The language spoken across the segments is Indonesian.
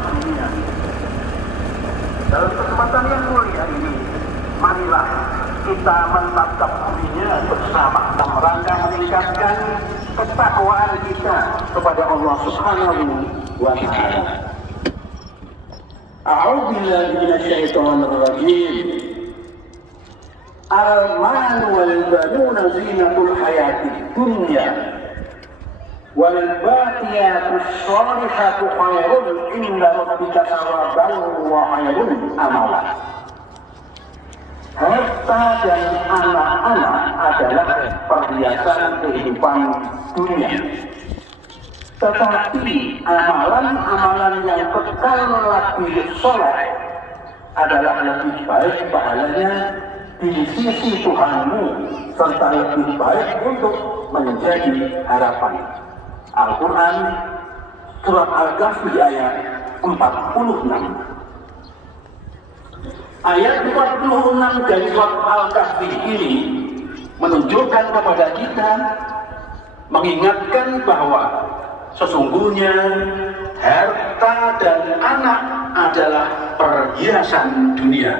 dunia. Dalam kesempatan yang mulia ini, marilah kita mentadabburinya bersama dalam rangka meningkatkan ketakwaan kita kepada Allah Subhanahu wa Ta'ala. A'udzu billahi minasyaitonir rajim. Al-mal wal banuna zinatul hayatid dunya wal baqiyatus shalihatu khairun inda rabbika thawaban wa khairun amala. Harta dan anak-anak adalah perhiasan kehidupan dunia, tetapi amalan-amalan yang kekal lebih soleh adalah lebih baik pahalanya di sisi Tuhanmu, serta lebih baik untuk menjadi harapan. Al-Quran Surat Al-Kahfi ayat 46. Ayat 46 dari Surat Al-Kahfi ini menunjukkan kepada kita, mengingatkan bahwa sesungguhnya harta dan anak adalah perhiasan dunia.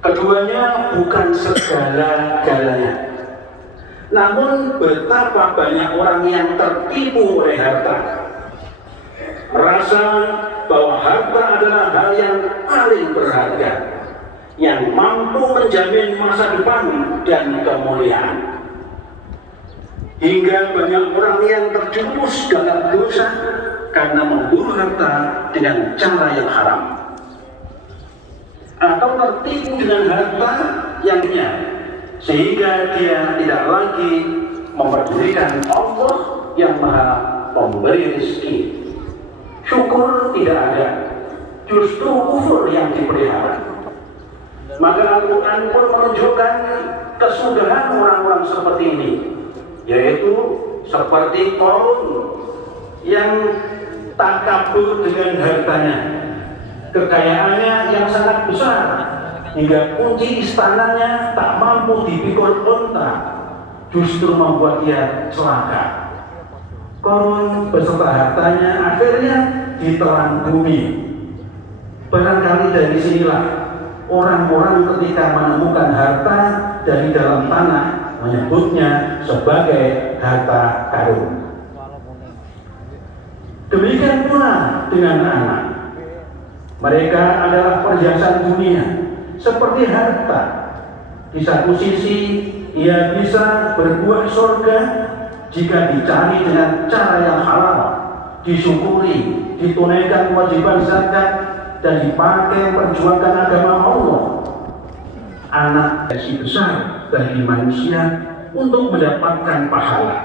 Keduanya bukan segala-galanya. Namun betapa banyak orang yang tertipu oleh harta, merasa bahwa harta adalah hal yang paling berharga, yang mampu menjamin masa depan dan kemuliaan. Hingga banyak orang yang terjerumus dalam dosa karena memburu harta dengan cara yang haram, atau tertipu dengan harta yang punya, sehingga dia tidak lagi memperdulikan Allah yang Maha Pemberi rezeki. Syukur tidak ada, justru kufur yang dipelihara. Maka Al-Quran pun menunjukkan kesudahan orang-orang seperti ini, yaitu seperti Qarun yang takabur dengan hartanya, kekayaannya yang sangat besar, hingga kunci istananya tak mampu dipikul unta, justru membuat dia celaka. Qarun beserta hartanya akhirnya ditelan bumi. Barangkali dari sinilah orang-orang ketika menemukan harta dari dalam tanah menyebutnya sebagai harta karun. Demikian pula dengan anak. Mereka adalah perhiasan dunia, seperti harta. Di satu sisi, ia bisa berbuah surga jika dicari dengan cara yang halal, disyukuri, ditunaikan kewajiban zakat, dan dipakai perjuangkan agama Allah. Anak gaji besar bagi manusia untuk mendapatkan pahala.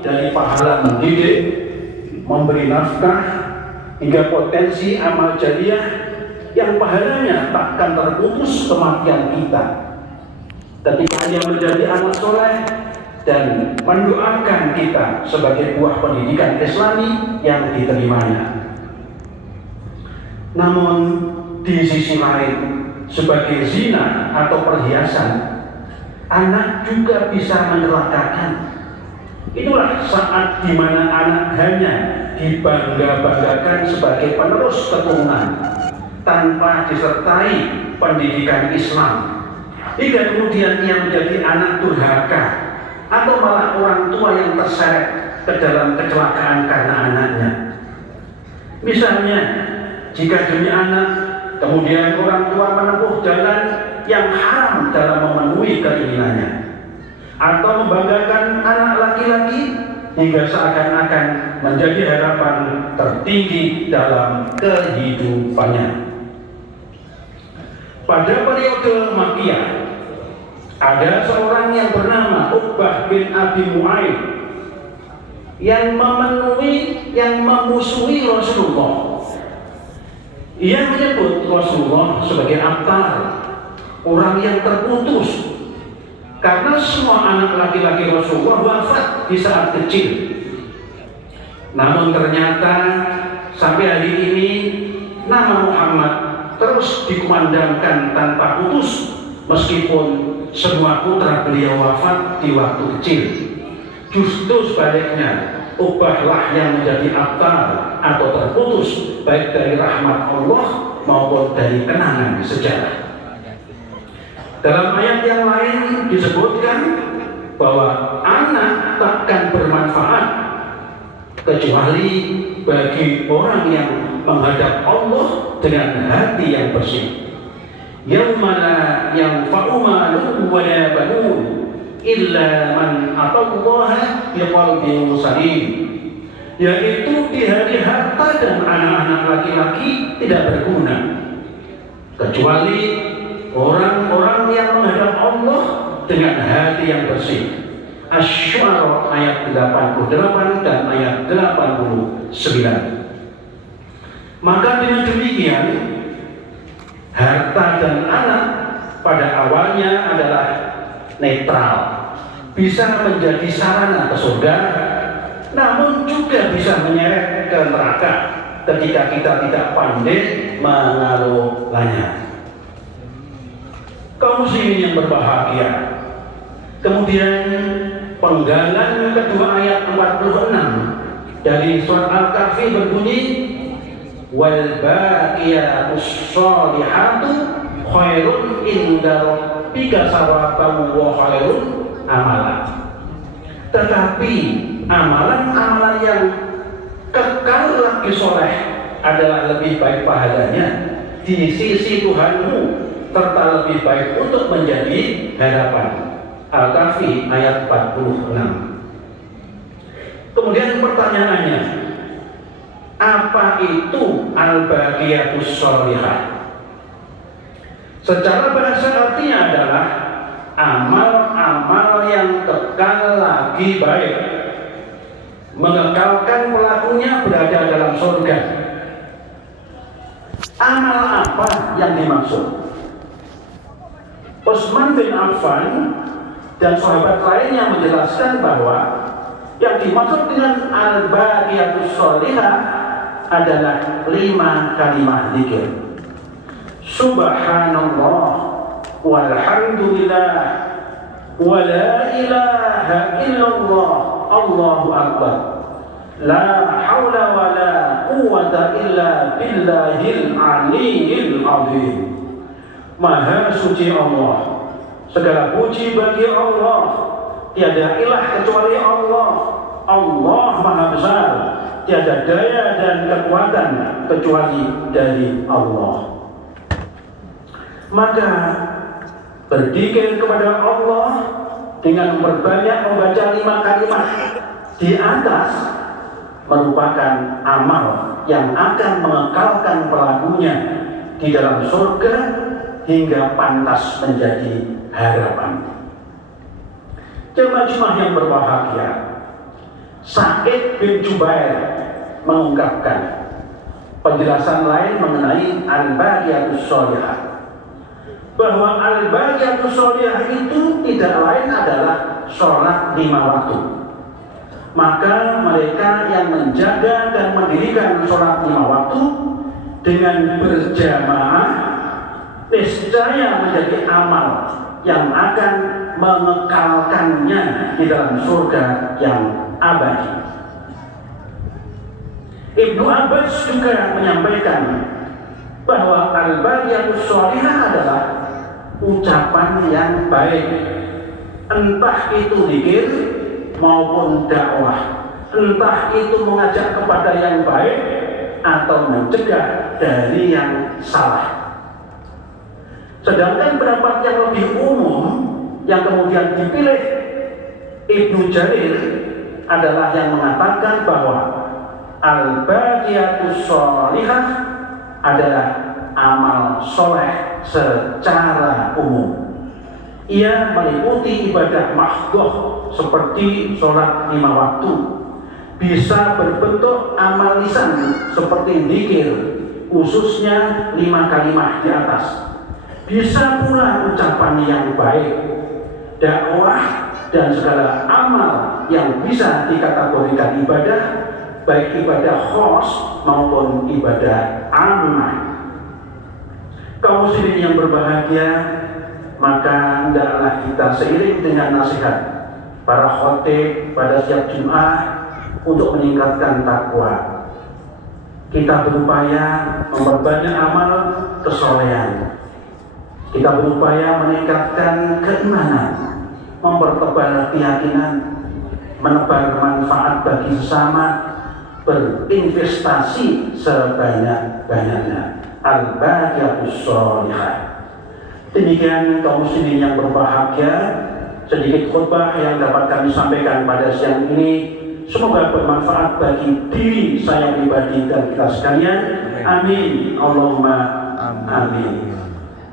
Dari pahala mendidik, memberi nafkah, hingga potensi amal jariah yang pahalanya takkan terputus kematian kita ketika ia menjadi anak soleh dan mendoakan kita sebagai buah pendidikan Islami yang diterimanya. Namun di sisi lain, sebagai zina atau perhiasan, anak juga bisa mencelakakan. Itulah saat di mana anak hanya dibangga-banggakan sebagai penerus keturunan tanpa disertai pendidikan Islam, hingga kemudian ia menjadi anak durhaka atau malah orang tua yang terseret ke dalam kecelakaan karena anaknya. Misalnya, jika demi anak, kemudian orang tua menempuh jalan yang haram dalam memenuhi keinginannya, atau membanggakan anak laki-laki hingga seakan-akan menjadi harapan tertinggi dalam kehidupannya. Pada periode Makkiyah, ada seorang yang bernama Uqbah bin Abi Mu'ayyid yang memusuhi Rasulullah. Ia menyebut Rasulullah sebagai abtar, orang yang terputus, karena semua anak laki-laki Rasulullah wafat di saat kecil. Namun ternyata sampai hari ini nama Muhammad terus dikumandangkan tanpa putus, meskipun semua putra beliau wafat di waktu kecil. Justru sebaliknya, ubahlah yang menjadi abtar atau terputus baik dari rahmat Allah maupun dari kenangan sejarah. Dalam ayat yang lain disebutkan bahwa anak takkan bermanfaat kecuali bagi orang yang menghadap Allah dengan hati yang bersih. Yauma la yanfa'u malun wa la banun illa man atallaha biqalbin salim, yaitu di hari harta dan anak-anak laki-laki tidak berguna kecuali orang-orang yang menghadap Allah dengan hati yang bersih. Asy-Syu'ara ayat 88 dan ayat 89. Maka dengan demikian harta dan anak pada awalnya adalah netral, bisa menjadi sarana ke surga, namun juga bisa menyeret ke neraka ketika kita tidak pandai mengelolanya. Kaum muslimin yang berbahagia, kemudian penggalan kedua ayat 46 dari surat Al-Kahfi berbunyi, wal baqiyatus sholihatu khairun inda rabbika sawaban wa khairun amalan. Tetapi amalan-amalan yang kekal lagi soleh adalah lebih baik pahalanya di sisi Tuhanmu, serta lebih baik untuk menjadi harapan. Al-Kahfi ayat 46. Kemudian pertanyaannya, apa itu al-baqiyatus sholihah? Secara bahasa artinya adalah amal-amal yang kekal lagi baik, mengekalkan pelakunya berada dalam surga. Amal apa yang dimaksud? Utsman bin Affan dan sahabat lainnya menjelaskan bahwa yang dimaksud dengan al-baqiyatus sholihah adalah 5 kalimat zikir. Subhanallah walhamdulillah wa la ilaha illallah Allahu akbar la haula wa la quwwata illa billahil aliyyil azim. Maha suci Allah, segala puji bagi Allah, tiada ilah kecuali Allah. Allah maha besar, tiada daya dan kekuatan kecuali dari Allah. Maka berzikir kepada Allah dengan berbanyak membaca 5 kalimat di atas merupakan amal yang akan mengekalkan pelakunya di dalam surga hingga pantas menjadi harapan. Jemaah yang berbahagia, Sa'id bin Jubair mengungkapkan penjelasan lain mengenai al-baqiyatus sholihah, bahwa al-baqiyatus sholihah itu tidak lain adalah sholat 5 waktu. Maka mereka yang menjaga dan mendirikan sholat 5 waktu dengan berjamaah niscaya menjadi amal yang akan mengekalkannya di dalam surga yang abadi. Ibnu Abbas juga menyampaikan bahwa al-baqiyatus sholihah adalah ucapan yang baik, entah itu zikir maupun dakwah, entah itu mengajak kepada yang baik atau mencegah dari yang salah. Sedangkan pendapat yang lebih umum yang kemudian dipilih Ibnu Jarir adalah yang mengatakan bahwa al-baqiyatus sholihah adalah amal soleh secara umum. Ia meliputi ibadah mahdhah seperti sholat 5 waktu, bisa berbentuk amal lisan seperti zikir, khususnya 5 kalimat di atas. Bisa pula ucapan yang baik, dakwah, dan segala amal yang bisa dikategorikan ibadah, baik ibadah khos maupun ibadah ammah. Kaum muslimin yang berbahagia, maka hendaklah kita seiring dengan nasihat para khotib pada setiap Jumat untuk meningkatkan takwa. Kita berupaya memperbanyak amal kesolehan. Kita berupaya meningkatkan keimanan, mempertebal keyakinan, menebar manfaat bagi sesama, berinvestasi sebanyak-banyaknya. Al-Baqiyyatus Shalihah. Demikian kaum muslimin yang berbahagia, sedikit khutbah yang dapat kami sampaikan pada siang ini. Semoga bermanfaat bagi diri saya pribadi dan kita sekalian. Amin. Allahumma amin.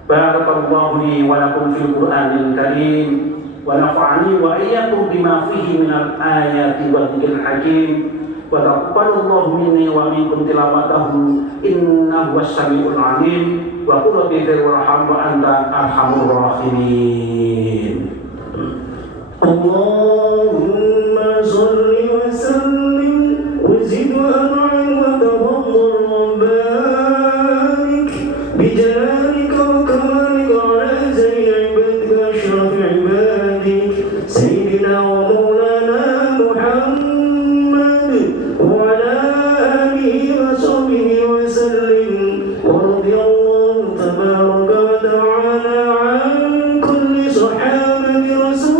Barakallahu li wa lakum fil Qur'anil Karim wa nafa'ani wa iyyakum bima fihi minal ayati wa dzikril hakim wa taqabbalallahu minni wa minkum tilawatahu innahu was-sami'ul 'alim wa qul rabbi irham wa anta arhamur rahimin. Allahumma shalli wa sallim wa zid wa an'im wa tafaddal wa barik bi jalalika wa kamalika ala zaini ibadika ashraf ibadik sayyidina wa maulana Muhammad wa ala alihi wa sahbihi wa sallim wa radiyallahu tabaraka wa ta'ala an kulli sahabati rasul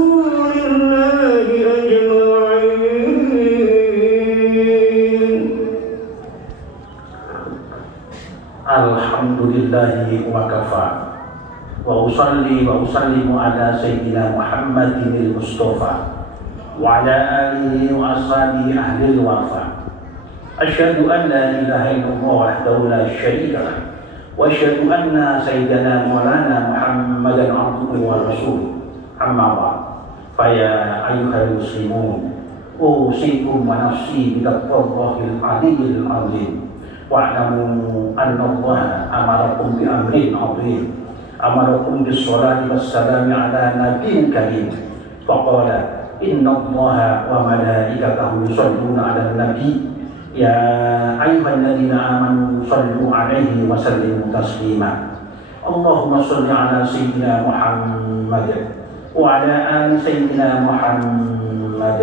Alhamdulillahi wa kafa wa usalli wa usallimu ala sayyidina Muhammadin al-Mustafa wa ala alihi wa ashabihi ahli al-wafa. Asyhadu an la ilaha illallah wahdahu la syarika lah wa asyhadu anna sayyidana maulana Muhammadan abduhu wa rasuluh. Amma ba'd. Fa ya ayyuhal muslimun usikum wa nafsi bi taqwallahil aliyyil azim. Wa'lamu anna Allah amarakum bi amrin 'azim. Amarakum bis sholati was salami ala nabiyyin karim. Faqala inna Allah wa malaikatahu yusholluna 'alan nabi ya ayyuhalladzina amanu shallu 'alaihi wa sallimu taslima. Allahumma shalli 'ala sayyidina Muhammad wa 'ala ali sayyidina Muhammad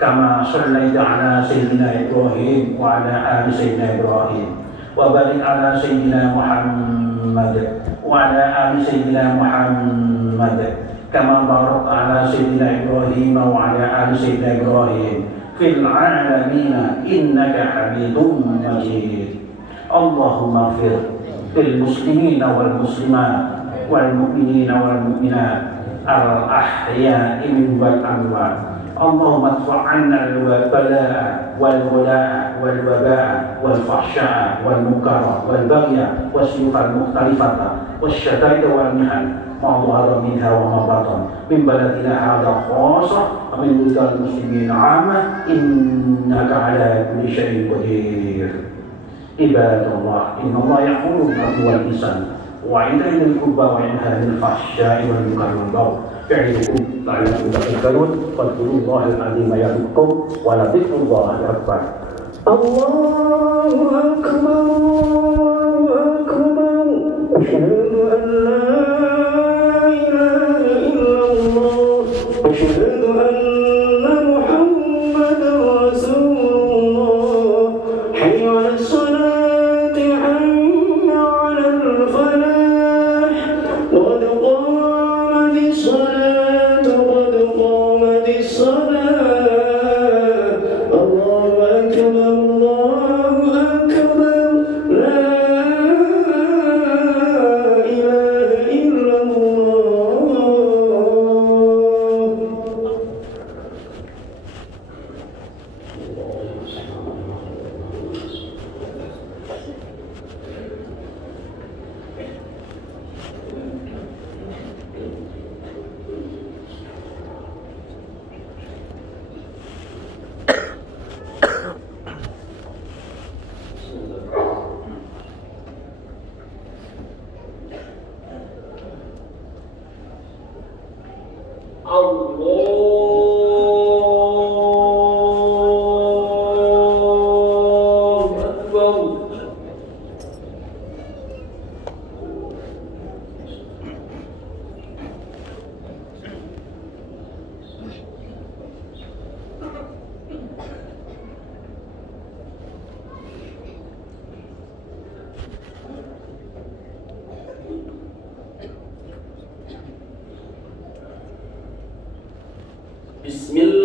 kama shallaita ala sayyidina Ibrahim wa ala ali sayyidina Ibrahim wa barik ala sayyidina Muhammad wa ala ali sayyidina Muhammad kama barakta ala sayyidina Ibrahim wa ala ali sayyidina Ibrahim fil alamin innaka Hamidum Majid. Allahumma fil muslimina wal muslimat wal mu'minina wal mu'minat al ahya'i min wal amwat. Allahumma adfa' 'anna al-bala'a wal-ghala'a wal-waba'a wal-fahsya'a wal-munkara wal-baghya was-suyufa al-mukhtalifata wasyada'ida wal-mihan ma dhahara minha wa ma batan min baladina hadha khassah wa min buldanil muslimin 'ammah innaka 'ala kulli syai'in qadir. Ibadallah, innallaha ya'muru bil 'adli wal ihsan wa 'inda al-qurba wa yanha 'anil fahsya'i wal munkari wal baghi. يعظكم لعلكم تذكرون واذكروا الله العظيم يذكركم ولذكر الله أكبر. الله أكبر الله أكبر أشهد أن لا إله إلا الله أشهد أن محمدا رسول الله حي على الصلاة حي على الفلاح قد قامت الصلاة قد قامت الصلاة الله أكبر الله أكبر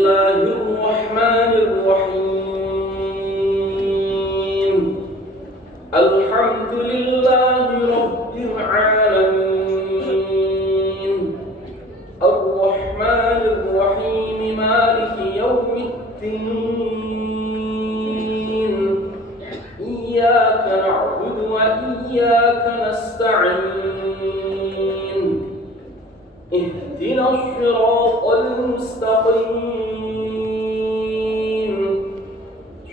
الله الرحمن الرحيم الحمد لله رب العالمين الرحمن الرحيم مالك يوم الدين إياك نعبد وإياك نستعين اهدنا الصراط المستقيم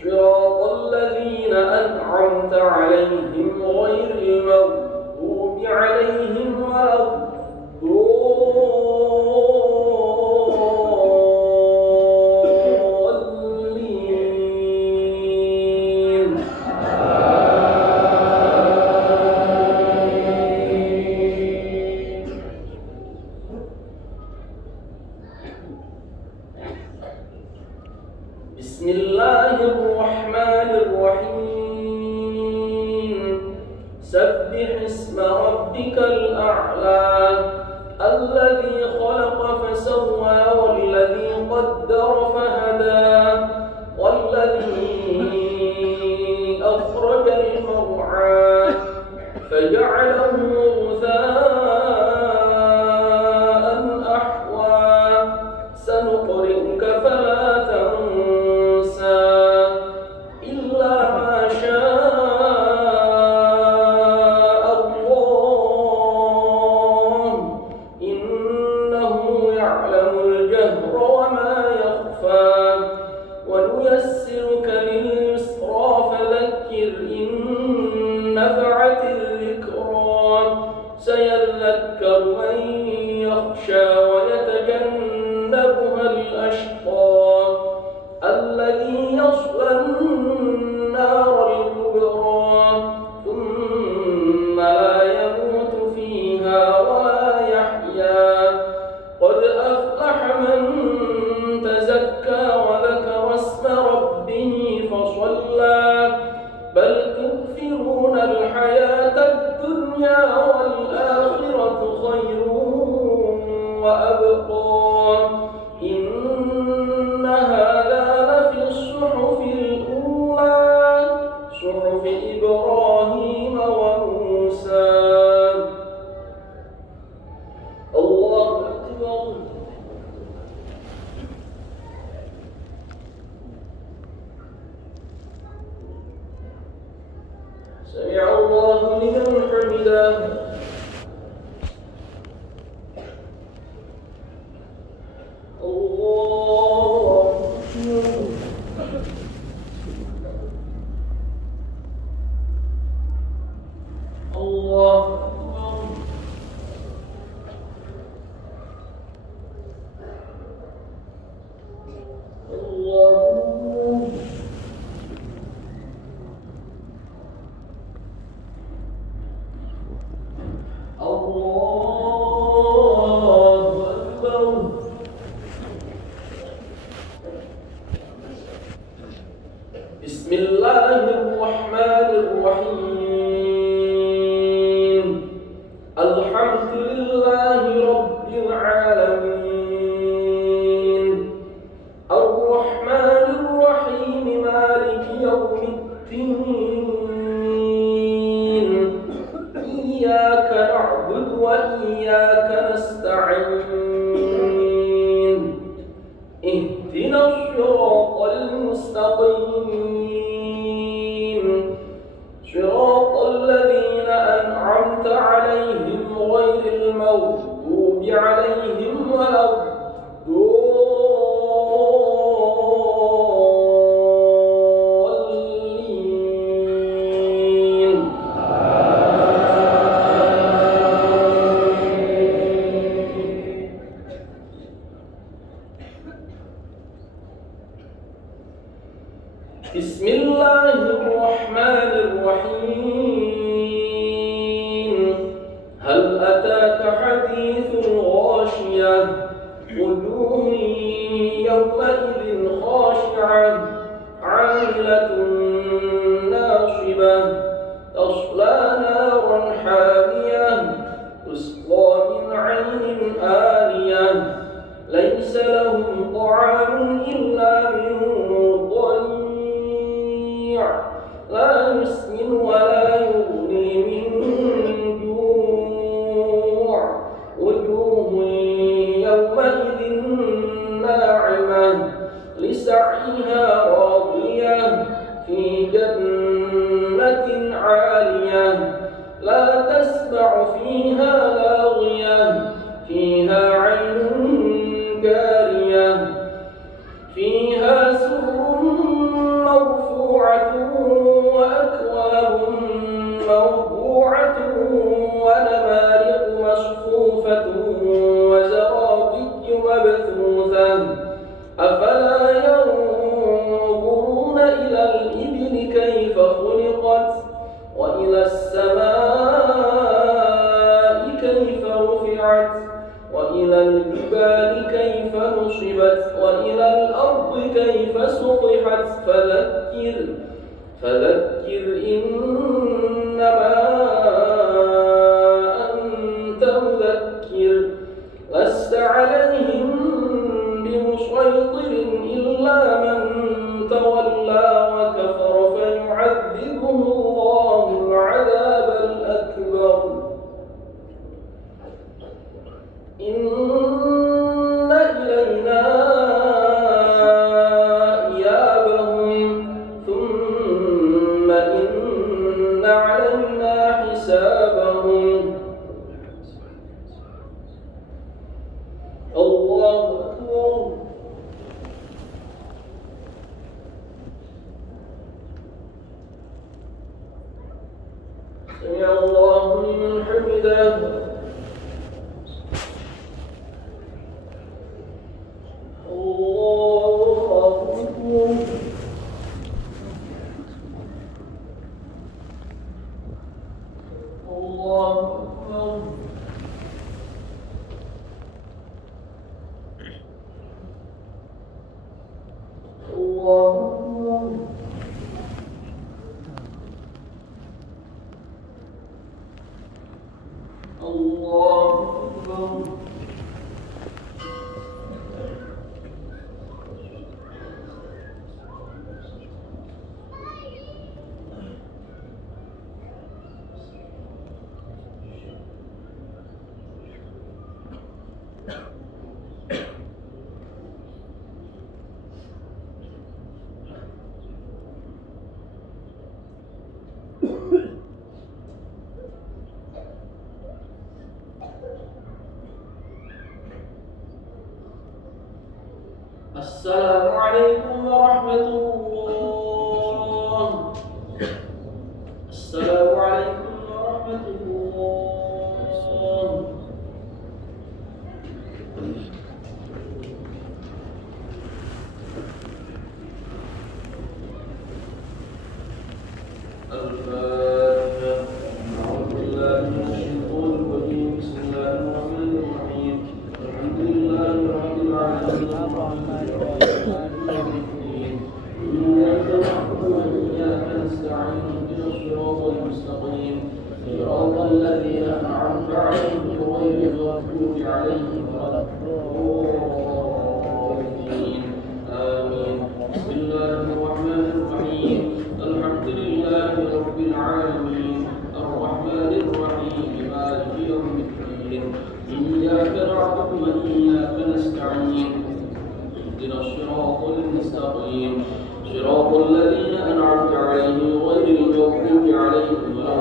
صراط الذين أنعمت عليهم غير المغضوب عليهم ولا الضالين. بسم الله الرحمن الرحيم سبح اسم ربك الأعلى الذي خلق فسوى والذي قدر فهدى والذي أخرج المرعى فجعله غثاء أحوى سنقرئك فلا تنسى إلا ما شاء الله إنه يعلم الجهر وما يخفى ونيسرك لليسرى فذكر إن نفعت الذكرى سيذكر من يخشى ويتجنبها الأشقى الذي يصلى النار الكبرى ثم لا يموت فيها ولا يحيا قد أفلح من تزكى وذكر اسم ربه فصلى بل تؤثرون الحياة الدنيا والآخرة خير وأبقى إن هذا لفي الصحف الأولى صحف إبراهيم وموسى. الله أكبر. سمع الله لمن حمده. الله الله بسم الله الرحمن الرحيم الحمد لله رب العالمين الرحمن الرحيم مالك يوم الدين إياك نعبد وإياك نستعين اهدنا الصراط المستقيم صراط الذين أنعمت عليهم غير المغضوب عليهم ولا الضالين. بسم الله الرحمن الرحيم هل أتاك حديث الغاشية وجوه يومئذ خاشعة عاملة ناصبة تصلى نارا حامية تسقى من عين آنية ليس ليس لهم طعام إلا من ضريع لا يسمن ولا يغني من جوع وجوه يومئذ ناعمة لسعيها راضية في جنة عالية لا تسمع فيها لاغية فيها عين جارية فيها سرر مرفوعة وأكواب موضوعة ونمارق مصفوفة وزرابي مبثوثة أفلا ينظرون إلى الإبل كيف خلقت وإلى السماء كيف رفعت وإلى الجبال كيف نصبت وإلى الأرض كيف سطحت فذكر إنما أنت مذكر لست عليهم بمسيطر إلا من تولى وكفر فيعذبه الله العذاب الأكبر إن إلينا إيابهم ثم إن علينا حسابهم الله أكبر سمع الله لمن حمده السلام عليكم ورحمة الله. السلام عليكم ورحمة الله. الفاتحة. أعوذ بالله من الشيطان الرجيم. بسم الله الرحمن الرحيم. الحمد لله رب العالمين. إياك نعبد وإياك نستعين اهدنا الصراط المستقيم صراط الذين أنعمت عليهم غير المغضوب عليهم ولا الضالين آمين. بسم الله الرحمن الرحيم. الحمد لله رب العالمين الرحمن الرحيم مالك يوم الدين إياك نعبد وإياك نستعين اهدنا الصراط المستقيم صراط الذين أنعمت عليهم غير المغضوب عليهم ولا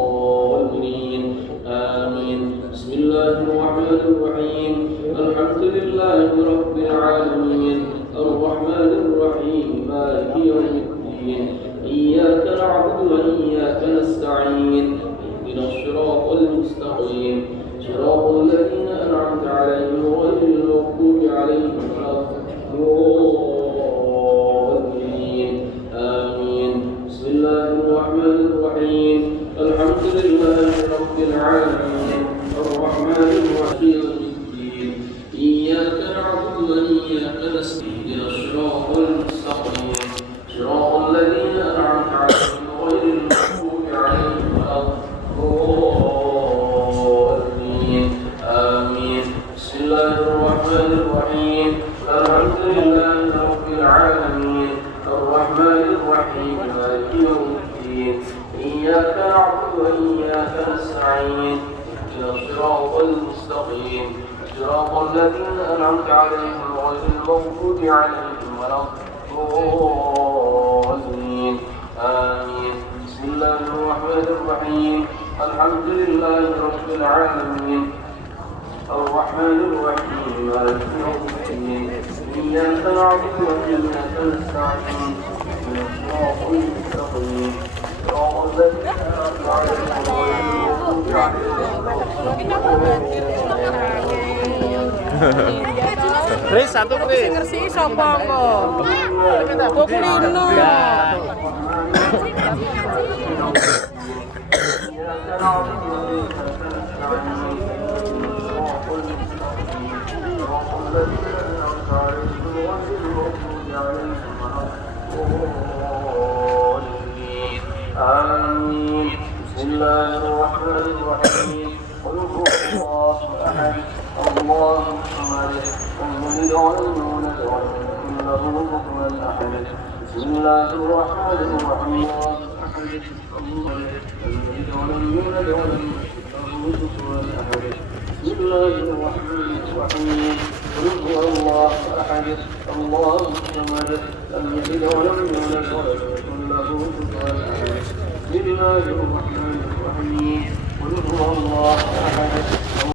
الضالين آمين. بسم الله الرحمن الرحيم. الحمد لله رب العالمين الرحمن الرحيم مالك يوم الدين إياك نعبد وإياك نستعين اهدنا الصراط المستقيم صراط الذين أنعمت عليهم غير المغضوب عليهم ولا الضالين آمين. بسم الله الرحمن الرحيم. الحمد لله رب العالمين الرحمن الرحيم الدين إياك نعبد وإياك نستعين اهدنا الصراط المستقيم صراط الذين أنعمت عليهم غير المغضوب عليهم ولا الضالين آمين. بسم الله الرحمن نستعين اهدنا الصراط المستقيم صراط الذين أنعمت عليهم غير المغضوب عليهم ولا الضالين آمين. بسم الله الرحمن الرحيم الحمد لله رب العالمين الرحمن الرحيم مالك يوم الدين إياك نعبد وإياك نستعين اهدنا الصراط المستقيم صراط الذين أنعمت عليهم غير المغضوب عليهم Chris, satu Chris. Ngersi sapa kok? Pokulino. آمين. بسم الله الرحمن الرحيم قل هو الله أحد الله الصمد لم يلد ولم يولد ولم يكن له كفوا أحد. بسم الله الرحمن الرحيم أحد الله لم يلد ولم يولد ولم يكن له كفوا أحد. بسم الله الرحمن الرحيم قل هو الله أحد الله الصمد لم يلد ولم يولد ولم يكن له كفوا أحد. بسم الله الرحمن الرحيم قل هو الله أحد